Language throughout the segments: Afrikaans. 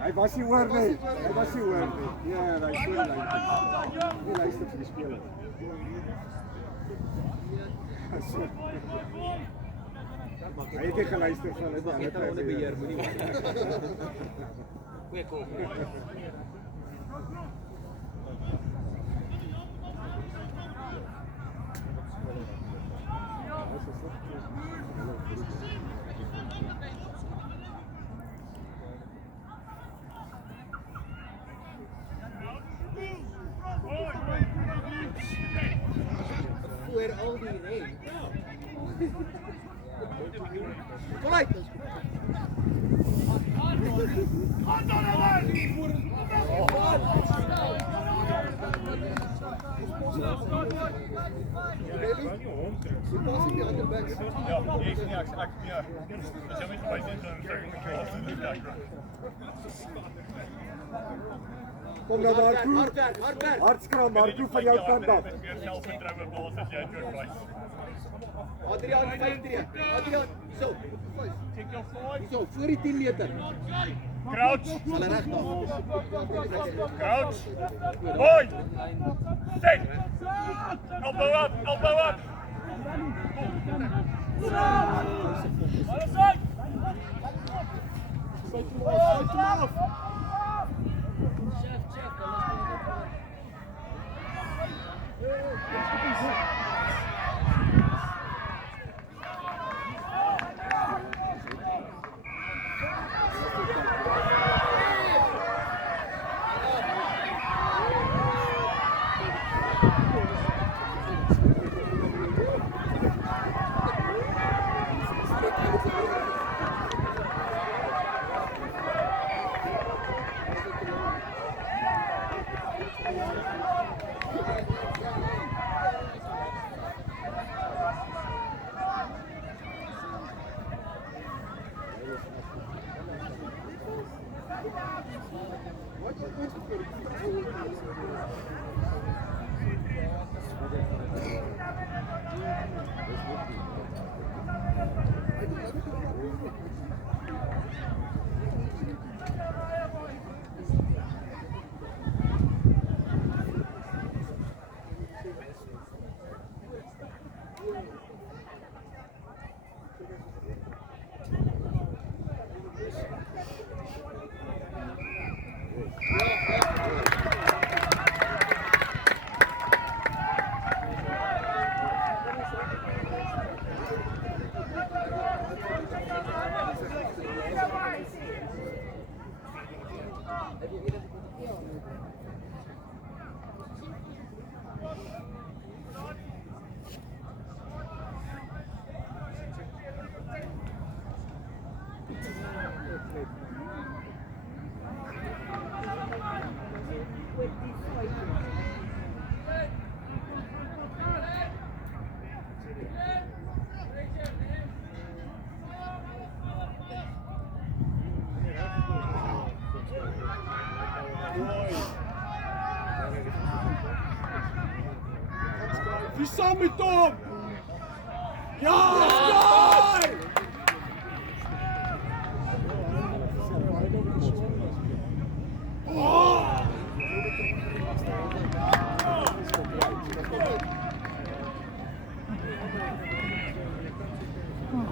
Hij was niet hoor, nee. Hij was niet hoor, nee. Ja, hij is heel leuk. Heel luister voor die speler. Hij heeft geen luister van het. Mag je dan onder beheer, moet niet Goeie kop. Voor al die heen. Kom uit! Kom nou Marco. Hartskram, Marco van jouw kant af. Adriaan, 5-3. Adriaan, zo. Zo, voor die 10 meter. Crouch. Zal er recht af. Crouch. Boy. Stay. Elbow up. Elbow up. Die samen met Tom! Ja! Sky! Oh!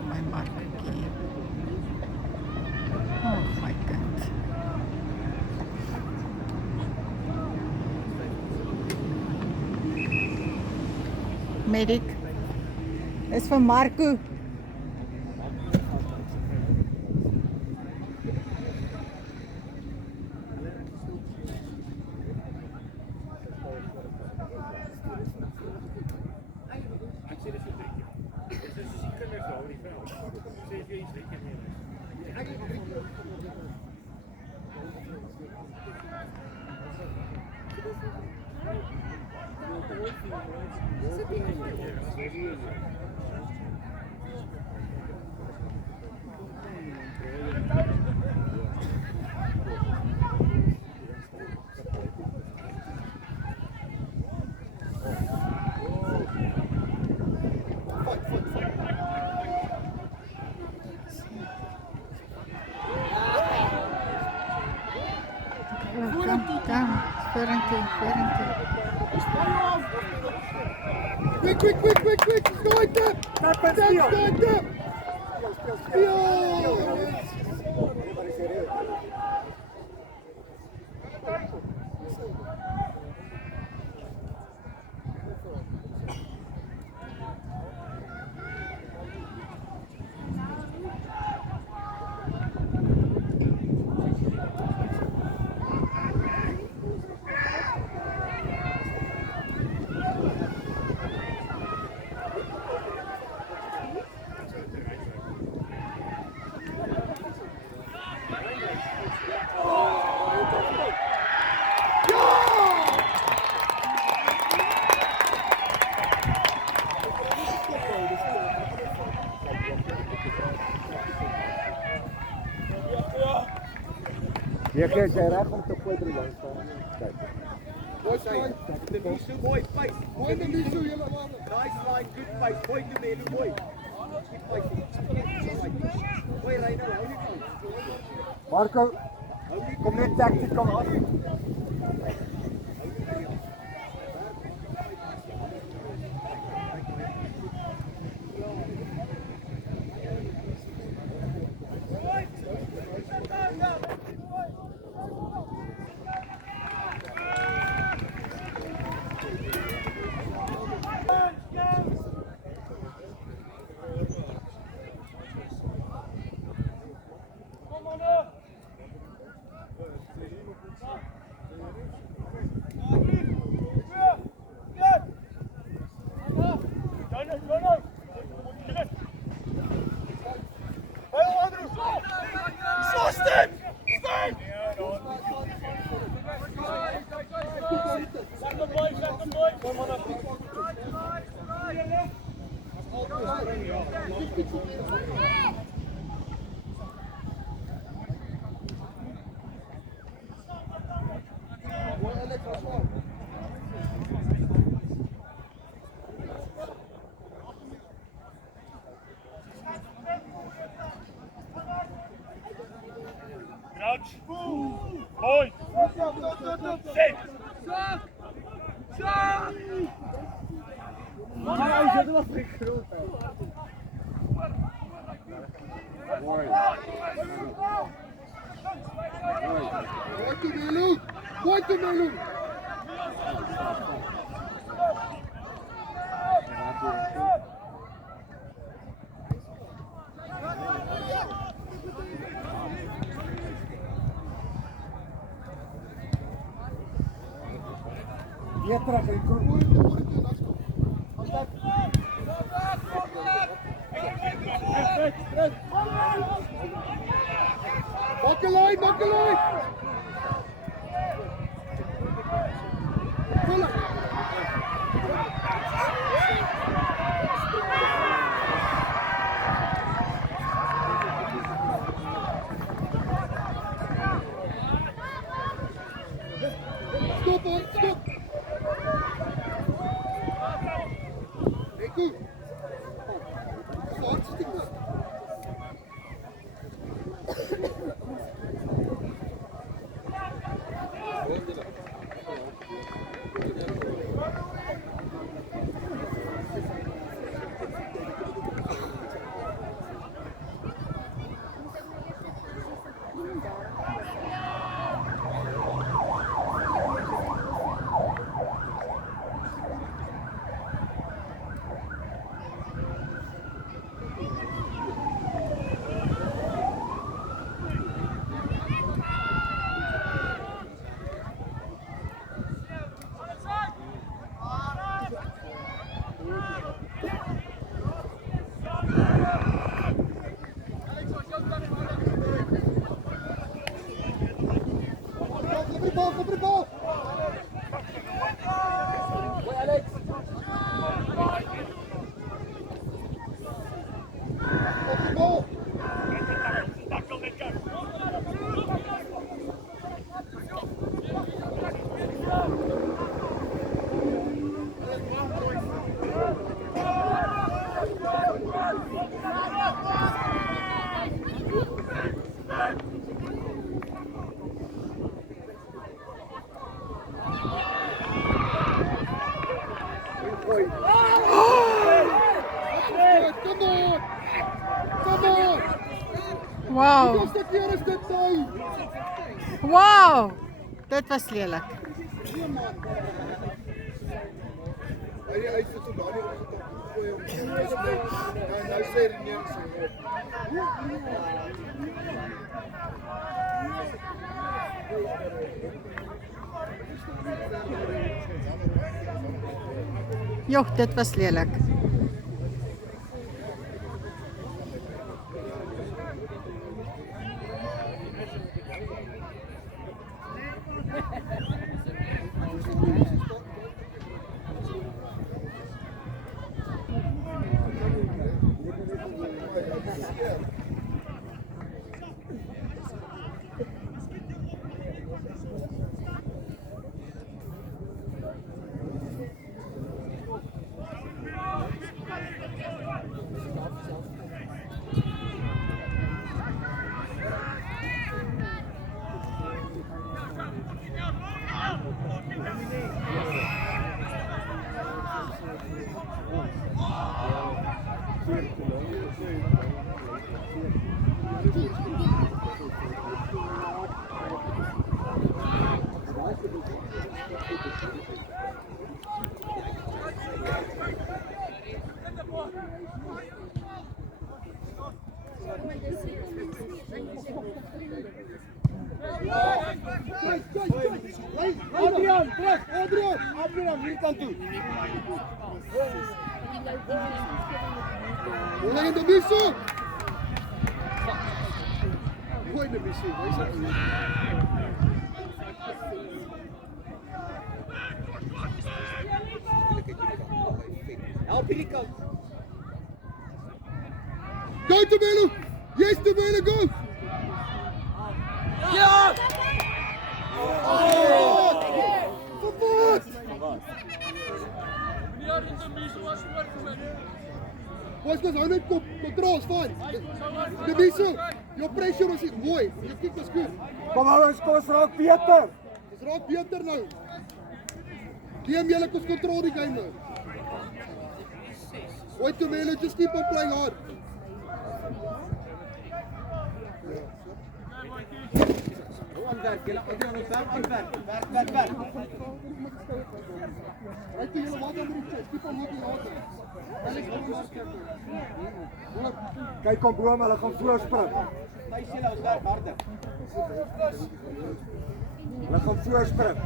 My Marky. Oh my God. Medic. Dis vir Marco. Come, Ferranti. Quick! Start up! Tap and steal. Start up! Je quer gerar como tu foi brilhante. Boys, fine. The Misu boy, face. Point the Misu, yellow one. Nice line, good face. Point to Melu boy. Keep fighting. Boy, right now, how you going? Marco, kom net tactical af. Crouch. Point. Sit. Point to Melu! Pietra, que Buckle line! Pull it! Stop! Hey, good. Start sitting there. Cobre ball! Wait, Alex! keer is dit nou? Wow! Dit was lelijk. Hy sit so daar nie op gooi hom. En nou sê hy nee so. Joh, dit was lelijk. Adrian, hier kant toe. Hoe in de miso? Hoe in de miso? Waar is dat? Help hierdie kant. Go to Melo! Yes, to Melo, go! Ja! Verwoord! Boys, hou net controls, fine. De miso, your pressure is mooi. Your kick is good. Kom ouens, kom ons raak beter. Ons raak beter nou. Neem julle kos control die game nou. Wait to Melo, just keep on playing hard. Aanwerk, julle Adrian ons werk aanwerk. Werk. Right to julle water met die chest, keep on working hard. Kyk kom Boom, hulle gaan voor spring. Wys julle ons werk harder. Hulle gaan voor spring.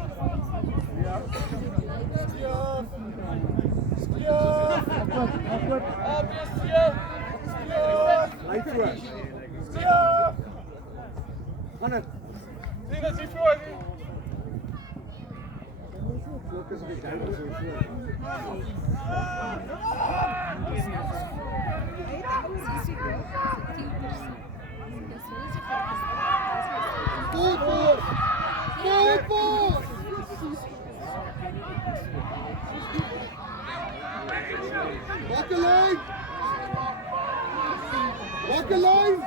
Lei voor. Gaan dit. Sien dat jy voor nie. Fokus op die duivel so voor. Walk a line!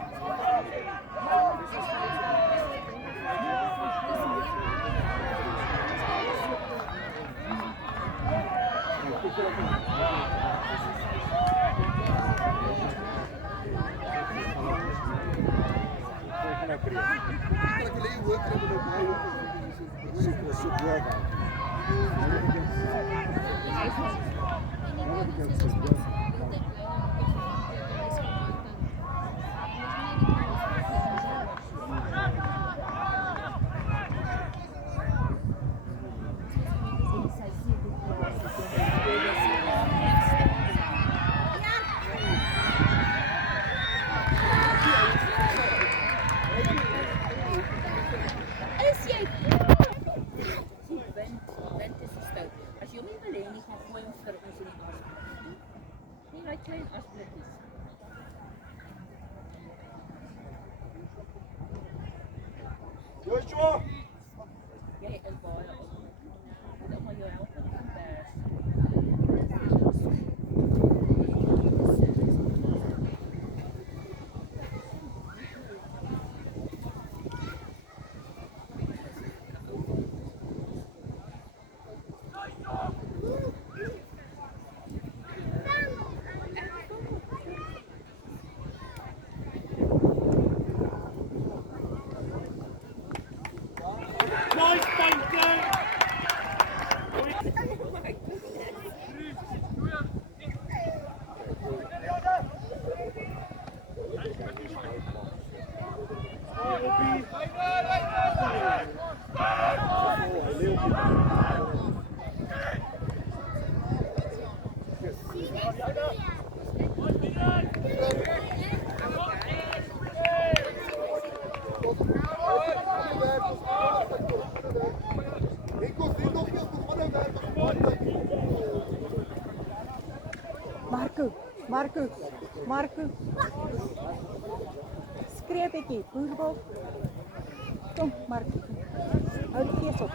Joshua! Jy is baie op. Dit gaan jou help om te bers. Marco. Skree 'n bietjie, boerbok. Kom, Marco. Hou die gees op.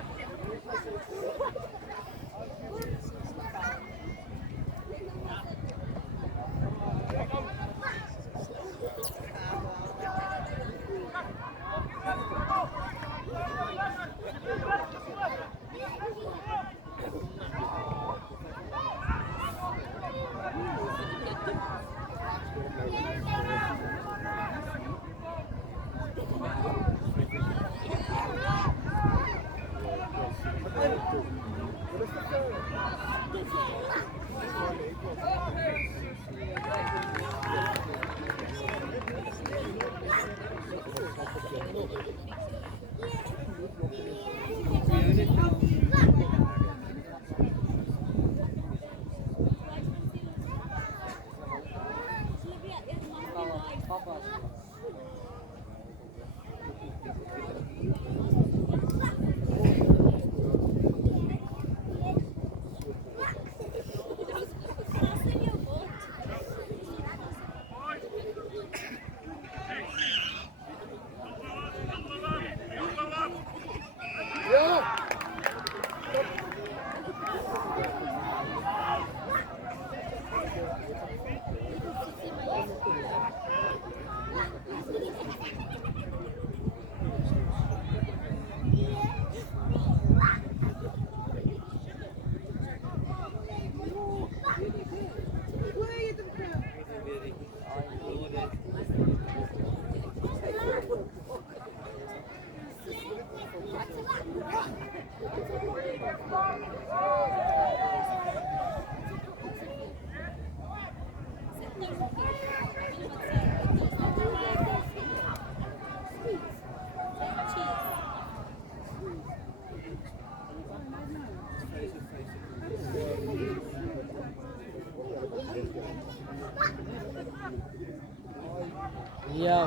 Yeah,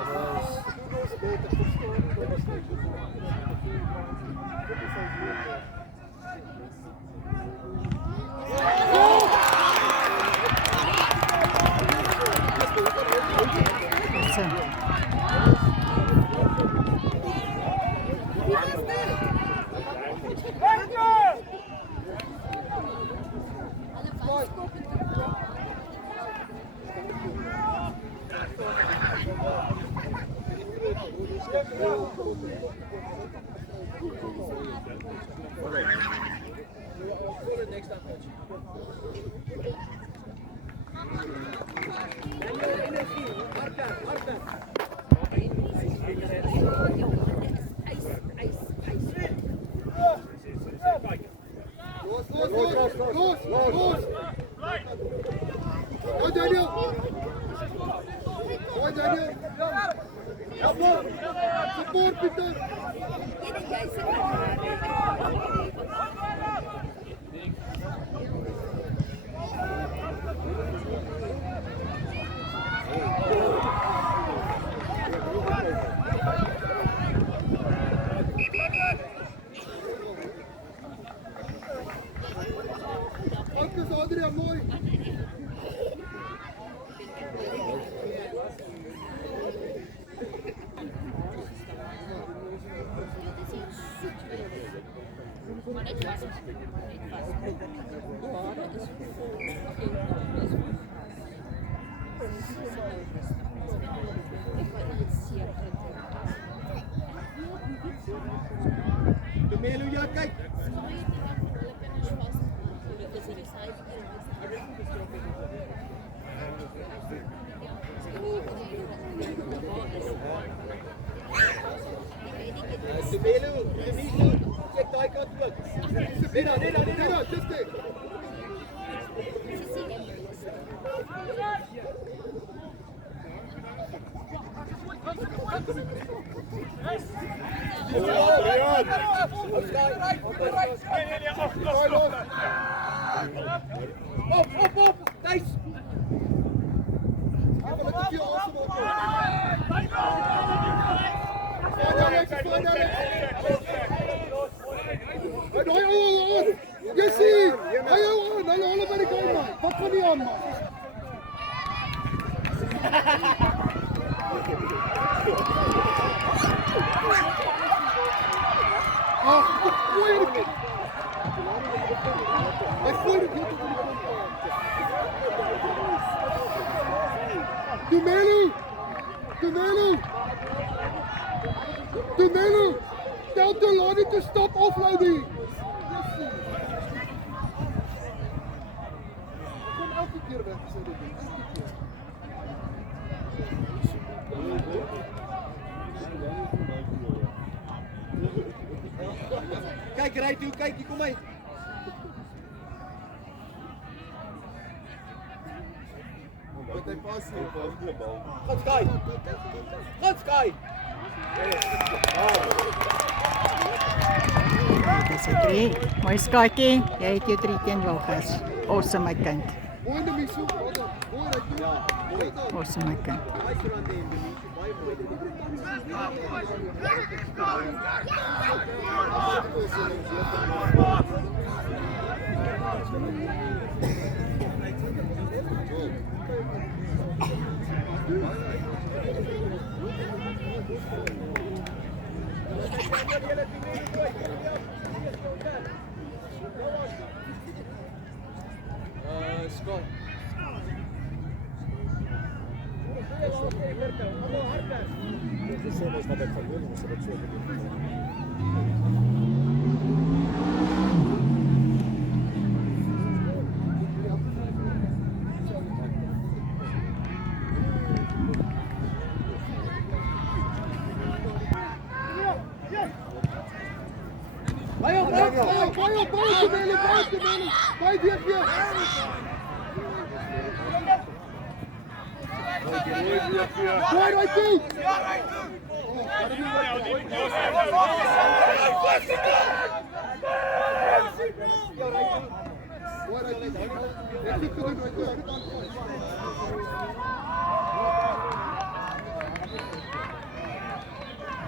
boys. Kyk daai daai kant ook. Net, just there. Op, Thijs! Jessie, hij hou bij de goal, man. Wat van die aan, man? Ach, gooi het. Hij gooit het niet op de kant. Tumelu! Tell Delani to stop offloading! Kom elke keer weg, sê dit. Kyk, ry toe, kyk, hier kom hy. Wat hy pas nie, Gaan Sky. Gaan Sky. Dis 'n 3. Mooi skaatjie. Jy het jou 3 teen Wilgers. Awesome my kind. mooi in die miso, hoor hy toe. Awesome my kind. Hy staan aan die end, baie mooi. Scott. Vai op, vai DG. Gooi hy toe.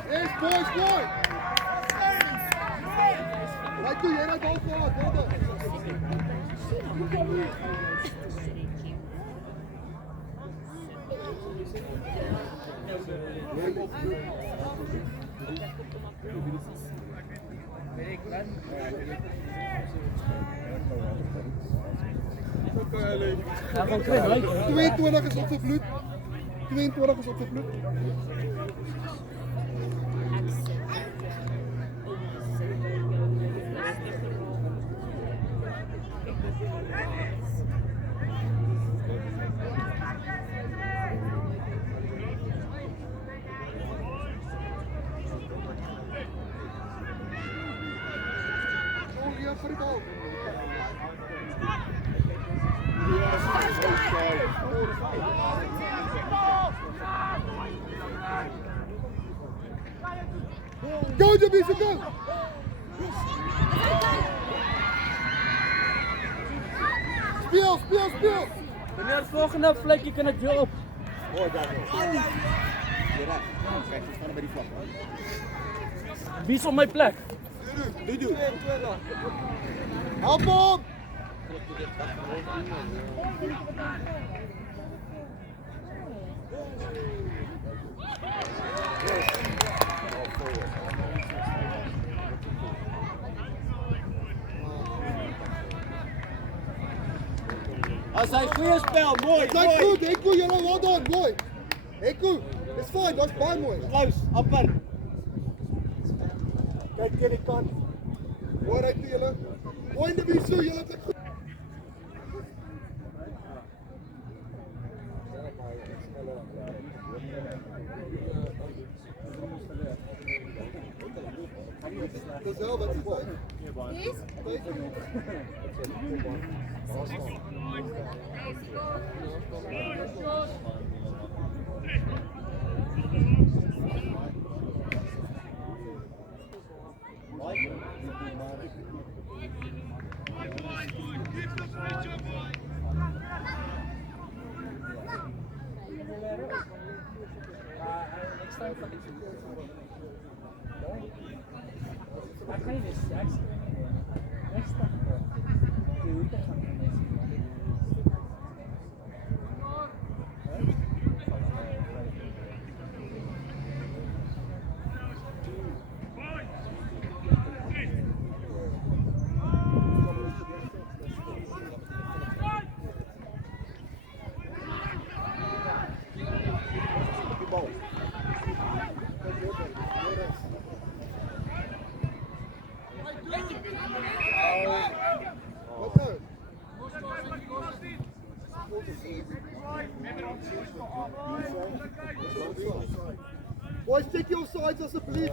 Yes, boys, boy. Right toe, jy ry bal gehad, Hij gaat twee, right? 22 is op de vloed. 22 is op de vloed. Oh, ja, voor die bal. Go, Jabisa, go! Speel! Wanneer het volgende vlekje kan ik weer op? Oh, daar. Hier reg. Kijk, we staan bij die vlag. Wie is op mijn plek? Doe. Help hom! As hy goeie spel, mooi. Lyk goed, Eku, julle well done, mooi. Eku, it's fine, that's baie mooi. Close, amper. Kyk teen die kant. Mooi uit toe julle. Mooi in die miso, julle het dit goed. Dis wel wat mooi. Next time pag next time. Wat nou? Boys, check your sides asseblief.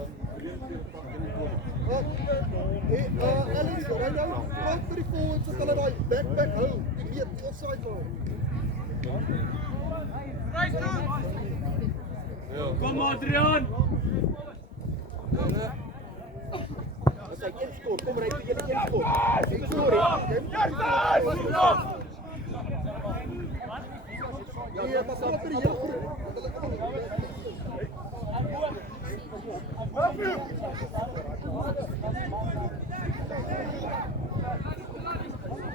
Alex, right now, praat met die forwards dat hulle daai back hou. Die meet die offside line. Kom Adrian! As hy een skoor, kom ry vir julle een skoor. Een skoor, hè. Ja, maar wat vir die hele groep.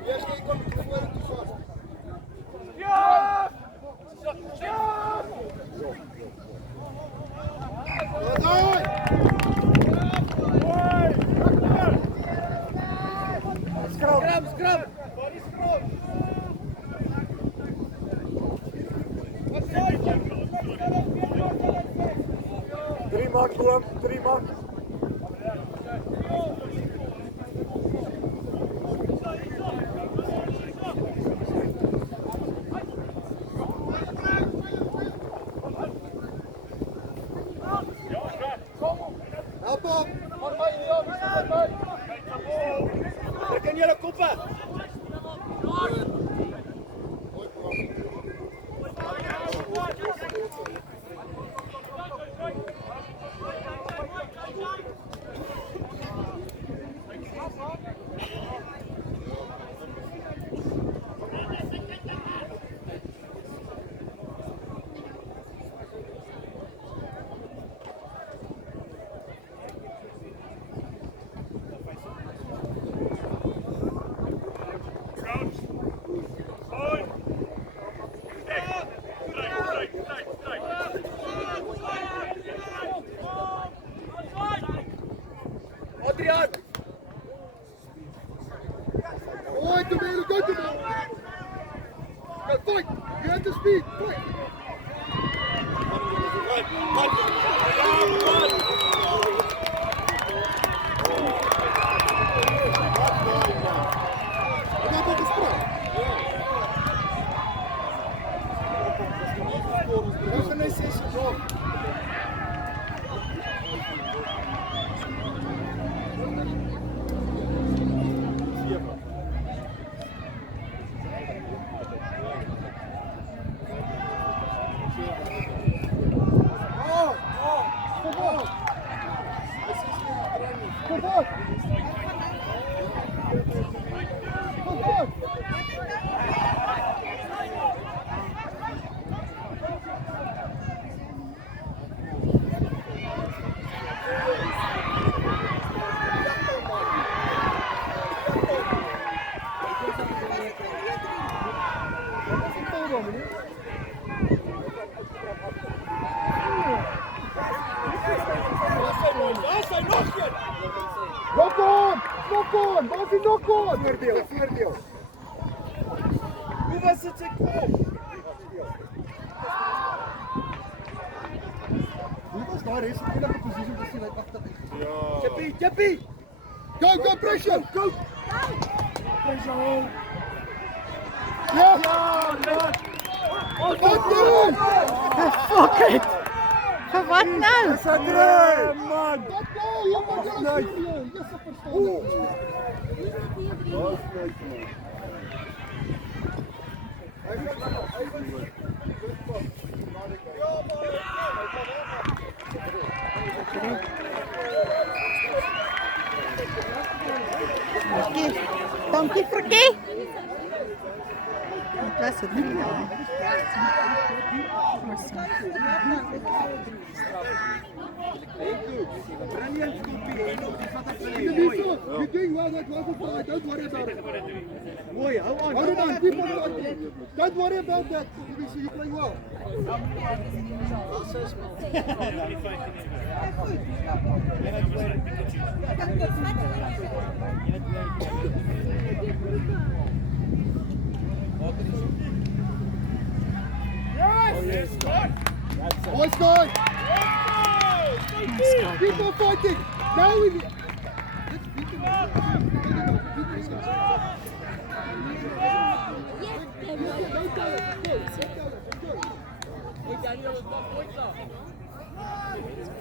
Yes, jy kom voor toe vas. Ja! Scrum! Drie man, boom, 3 man. Help op. Trek in julle koppe. Adrian! Oi, Tomelo, go Tomelo. Go, fight. You have the speed. Fight. Knock on! Waar is die knock on? Voordeel. Hoe was dit se kom? Hoe was daar is enige posisie te sien uit agter. Chippy! Go, pressure! Go! Pressure. Ja! Wat doen? Fuck it! Wat nou? Dis 'n man. Wat nou? Jy moet nou. Yes, ek verstaan. That's nice, man. Donkey Frikkie. Plus het niet dan. Brilliant, Scoopy. You're doing well, that was fine. Don't worry about it. Mooi, hou on. Hold it on, keep on. Don't worry about that. You're playing well. Boys, guys. Keep on fighting. Now we. Let's beat them. Don't tell us. Go. Don't tell us. Go. Hey, Daniel, it's not points up. Hallelujah.